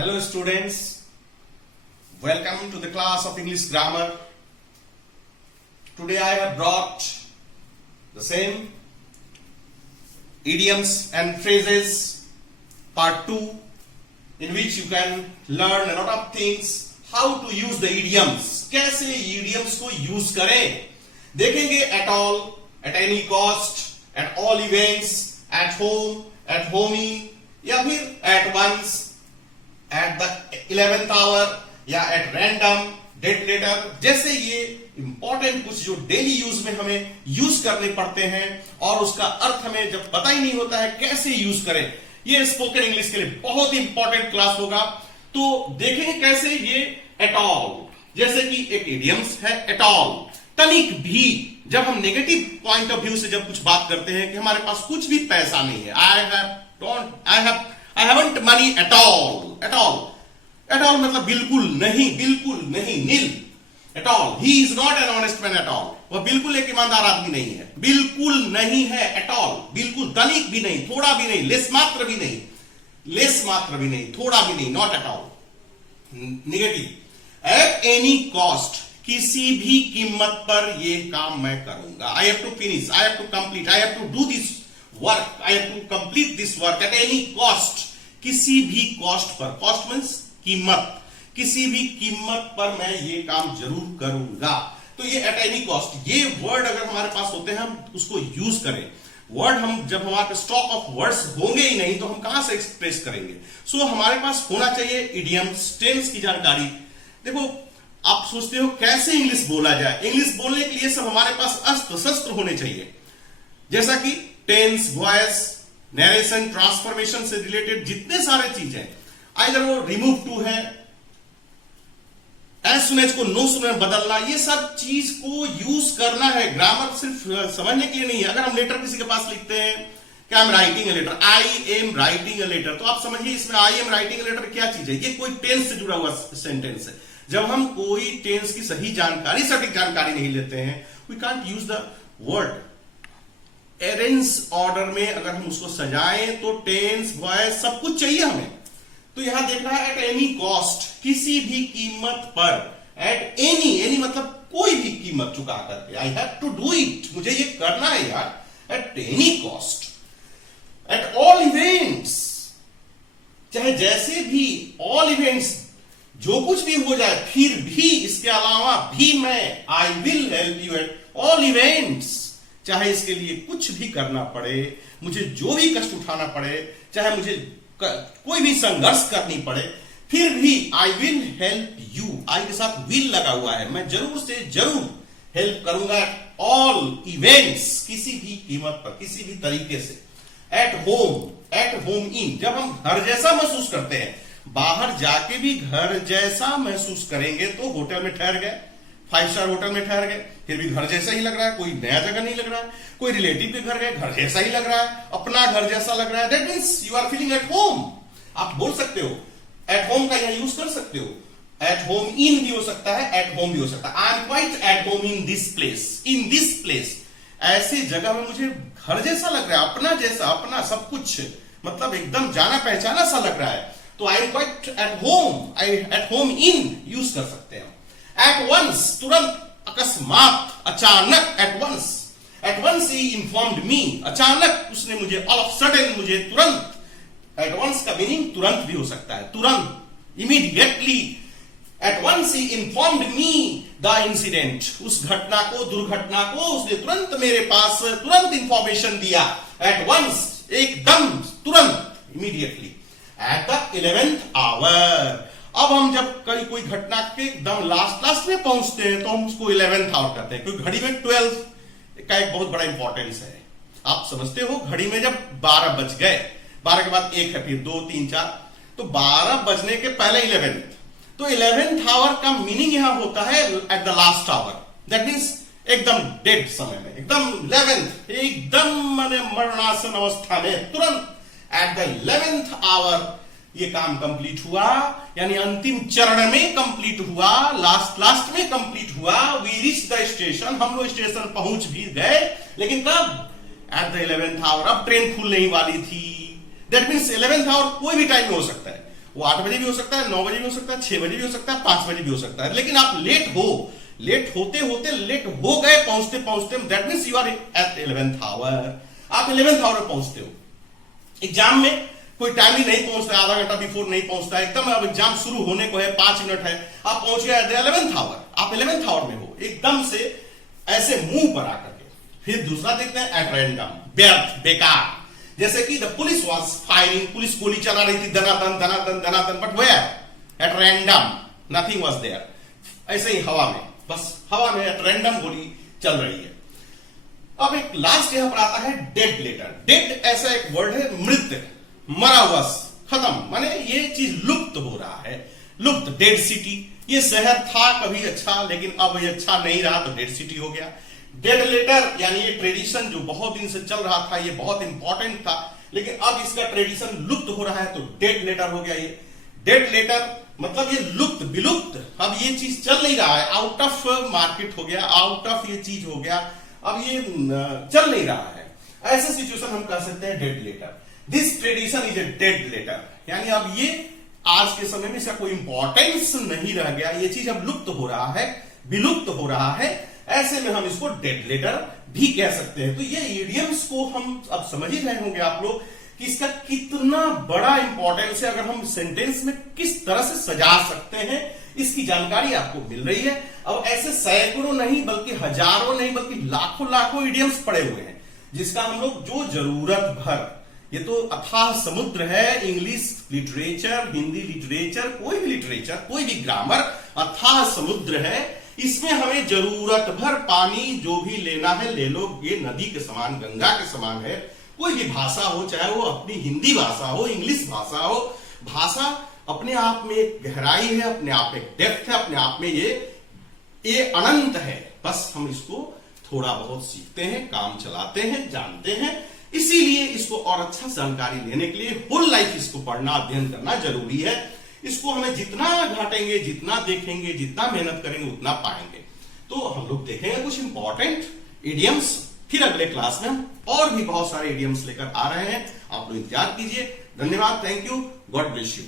Hello students, welcome to the class of English grammar. Today I have brought the same idioms and phrases part 2 in which you can learn a lot of things, how to use the idioms, कैसे idioms को use करें. देखेंगे at all, at any cost, at all events, at home, at homing या फिर at once, at the 11th hour या at random, dead letter, जैसे ये important कुछ जो डेली यूज में हमें यूज करने पड़ते हैं और उसका अर्थ हमें जब पता ही नहीं होता है कैसे यूज करें. ये स्पोकन इंग्लिश के लिए बहुत ही इंपॉर्टेंट क्लास होगा. तो देखेंगे कैसे ये एट ऑल, जैसे कि एक इडियम्स है एट ऑल. तनिक भी, जब हम नेगेटिव पॉइंट ऑफ व्यू से जब कुछ बात करते हैं कि हमारे पास कुछ भी पैसा नहीं है, I haven't money at all. At all मतलब बिल्कुल नहीं, नील. At all. He is not an honest man at all. वह बिल्कुल एक ईमानदार आदमी नहीं है, बिल्कुल नहीं है. at all, बिल्कुल तनिक भी नहीं, थोड़ा भी नहीं, लेस मात्र भी नहीं, थोड़ा भी नहीं, not at all. Negative. At any cost, किसी भी कीमत पर ये काम मैं करूंगा. I have to finish, I have to complete, I have to do this work, I have to complete this work at any cost. किसी भी कॉस्ट पर, कॉस्ट मीन्स कीमत, किसी भी कीमत पर मैं ये काम जरूर करूंगा. तो ये एट एनी कॉस्ट, ये वर्ड अगर हमारे पास होते हैं हम उसको यूज करें. वर्ड हम जब हमारे पास स्टॉक ऑफ वर्ड्स होंगे ही नहीं तो हम कहां से एक्सप्रेस करेंगे. सो हमारे पास होना चाहिए इडियम्स, टेंस की जानकारी. देखो आप सोचते हो कैसे इंग्लिश बोला जाए. इंग्लिश बोलने के लिए सब हमारे पास अस्त्र शस्त्र होने चाहिए, जैसा कि टेंस, वॉइस, नरेशन, ट्रांसफॉर्मेशन से रिलेटेड जितने सारे चीज हैं. आइदर वो रिमूव टू है, एज सुन एज को नो सुन में बदलना, ये सब चीज को यूज करना है. ग्रामर सिर्फ समझने के लिए नहीं है. अगर हम लेटर किसी के पास लिखते हैं कि I am writing a letter, I am writing a letter, तो आप समझिए इसमें I am writing a letter क्या चीज है. ये कोई टेंस से जुड़ा हुआ सेंटेंस है. जब हम कोई टेंस की सही जानकारी, सटीक जानकारी नहीं लेते हैं, we can't use the word. Arrange order में अगर हम उसको सजाएं तो टेंस, वॉइस सब कुछ चाहिए हमें. तो यहां देख रहा है एट एनी कॉस्ट, किसी भी कीमत पर. एट एनी मतलब कोई भी कीमत चुका करके. I have to do it, मुझे ये करना है यार. At any cost, at all events, चाहे जैसे भी, ऑल इवेंट्स, जो कुछ भी हो जाए, फिर भी, इसके अलावा भी मैं, I will help you eight all events. चाहे इसके लिए कुछ भी करना पड़े, मुझे जो भी कष्ट उठाना पड़े, चाहे मुझे कोई भी संघर्ष करनी पड़े, फिर भी आई विल हेल्प यू. आई के साथ विल लगा हुआ है, मैं जरूर से जरूर हेल्प करूंगा. ऑल इवेंट्स, किसी भी कीमत पर, किसी भी तरीके से. एट होम इन, जब हम घर जैसा महसूस करते हैं, बाहर जाके भी घर जैसा महसूस करेंगे तो होटल में ठहर गए, 5 स्टार होटल में ठहर गए, फिर भी घर जैसा ही लग रहा है, कोई नया जगह नहीं लग रहा है. कोई रिलेटिव के घर गए, घर जैसा ही लग रहा है, अपना घर जैसा लग रहा है. That means you are feeling at home. आप बोल सकते हो, एट होम का यहां यूज कर सकते हो. एट होम इन भी हो सकता है, एट होम भी हो सकता है. आई am quite at home in this place. ऐसे जगह में मुझे घर जैसा लग रहा है, अपना जैसा, अपना सब कुछ, मतलब एकदम जाना पहचाना सा लग रहा है. तो I am quite at home, I at home इन यूज कर सकते हैं. एट वंस, तुरंत, अकस्मात, अचानक. एट वंस ही इन्फॉर्म्ड मी, अचानक उसने मुझे, ऑल ऑफ सडन मुझे, तुरंत. एट वंस का मीनिंग तुरंत भी हो सकता है, तुरंत, इमीडिएटली. एट वंस ही इन्फॉर्म्ड मी द इंसिडेंट, उस घटना को, दुर्घटना को उसने तुरंत मेरे पास, तुरंत इंफॉर्मेशन दिया. एट वंस, एकदम, तुरंत, immediately. At the 11th hour, अब हम जब कोई घटना के एकदम लास्ट में पहुंचते हैं तो हम उसको 11th hour कहते हैं, क्योंकि घड़ी में 12 का एक बहुत बड़ा इंपॉर्टेंस है. आप समझते हो, घड़ी में जब 12 बज गए, 12 के बाद 1 है, फिर 2, 3, 4, तो 12 बजने के पहले 11th. तो 11th hour का मीनिंग यहां होता है at the last hour. That means एकदम डेड समय में, एकदम 11th, एकदम माने मरणासन अवस्था में, तुरंत एट द 11th hour ये काम कंप्लीट हुआ, यानी अंतिम चरण में कंप्लीट हुआ, लास्ट में कंप्लीट हुआ. वी रीच द स्टेशन, हम लोग स्टेशन पहुंच भी गए, लेकिन कब? At the 11th hour. अब ट्रेन खुलने ही वाली थी. दैट मीन्स 11th hour कोई भी टाइम में हो सकता है. वो 8 बजे भी हो सकता है, 9 बजे भी हो सकता है, 6 बजे भी हो सकता है, 5 बजे भी हो सकता है, लेकिन आप लेट होते होते लेट हो गए, पहुंचते पहुंचते, that means you are at 11th hour. आप 11th आवर में पहुंचते हो। एग्जाम में कोई टाइम ही नहीं पहुंचता है, आधा घंटा बिफोर नहीं पहुंचता है, एकदम अब एग्जाम शुरू होने को है, 5 मिनट है, आप पहुंच गए एट 11th आवर, आप 11th आवर में हो, एकदम से ऐसे मुंह पर आकर के। फिर दूसरा देखते हैं एट रैंडम, व्यर्थ, बेकार, जैसे कि the police was firing, police गोली चला रही थी धनाधन धनाधन धनाधन, but where at random, nothing was there, ऐसे ही हवा में, बस हवा में एट रैंडम गोली चल रही है। अब एक लास्ट यहां पर आता है डेड लेटर। डेड ऐसा एक वर्ड है, मृत, मरा हुआ, खत्म, माने ये चीज लुप्त हो रहा है, लुप्त। डेड सिटी, ये शहर था कभी अच्छा, लेकिन अब ये अच्छा नहीं रहा तो डेड सिटी हो गया। डेड लेटर यानी ये ट्रेडिशन जो बहुत दिन से चल रहा था, ये बहुत इंपॉर्टेंट था, लेकिन अब इसका ट्रेडिशन लुप्त हो रहा है तो डेड लेटर हो गया। ये डेड लेटर मतलब ये लुप्त, विलुप्त, अब ये चीज चल नहीं रहा है, आउट ऑफ मार्केट हो गया, आउट ऑफ ये चीज हो गया, अब ये चल नहीं रहा है। ऐसे सिचुएशन हम कह सकते हैं dead letter. This tradition is a dead letter, यानी अब ये आज के समय में इसका कोई इंपॉर्टेंस नहीं रह गया, ये चीज अब लुप्त हो रहा है, विलुप्त हो रहा है। ऐसे में हम इसको डेड लेटर भी कह सकते हैं। तो ये इडियम्स को हम अब समझ ही रहे होंगे आप लोग कि इसका कितना बड़ा इंपॉर्टेंस है, अगर हम सेंटेंस में किस तरह से सजा सकते हैं, इसकी जानकारी आपको मिल रही है। अब ऐसे सैकड़ों नहीं बल्कि हजारों नहीं बल्कि लाखों लाखों इडियम्स पड़े हुए हैं, जिसका हम लोग जो जरूरत भर, ये तो अथाह समुद्र है, इंग्लिश लिटरेचर, हिंदी लिटरेचर, कोई भी लिटरेचर, कोई भी ग्रामर अथाह समुद्र है, इसमें हमें जरूरत भर पानी जो भी लेना है ले लो। ये नदी के समान, गंगा के समान है। कोई भी भाषा हो, चाहे वो अपनी हिंदी भाषा हो, इंग्लिश भाषा हो, भाषा अपने आप में एक गहराई है, अपने आप में एक डेप्थ है, अपने आप में ये अनंत है। बस हम इसको थोड़ा बहुत सीखते हैं, काम चलाते हैं, जानते हैं। इसीलिए इसको और अच्छा जानकारी लेने के लिए होल लाइफ इसको पढ़ना, अध्ययन करना जरूरी है। इसको हमें जितना घाटेंगे, जितना देखेंगे, जितना मेहनत करेंगे, उतना पाएंगे। तो हम लोग देखेंगे कुछ इंपॉर्टेंट इडियम्स, फिर अगले क्लास में हम और भी बहुत सारे इडियम्स लेकर आ रहे हैं। आप लोग इंतजार कीजिए। धन्यवाद, thank you, God bless you.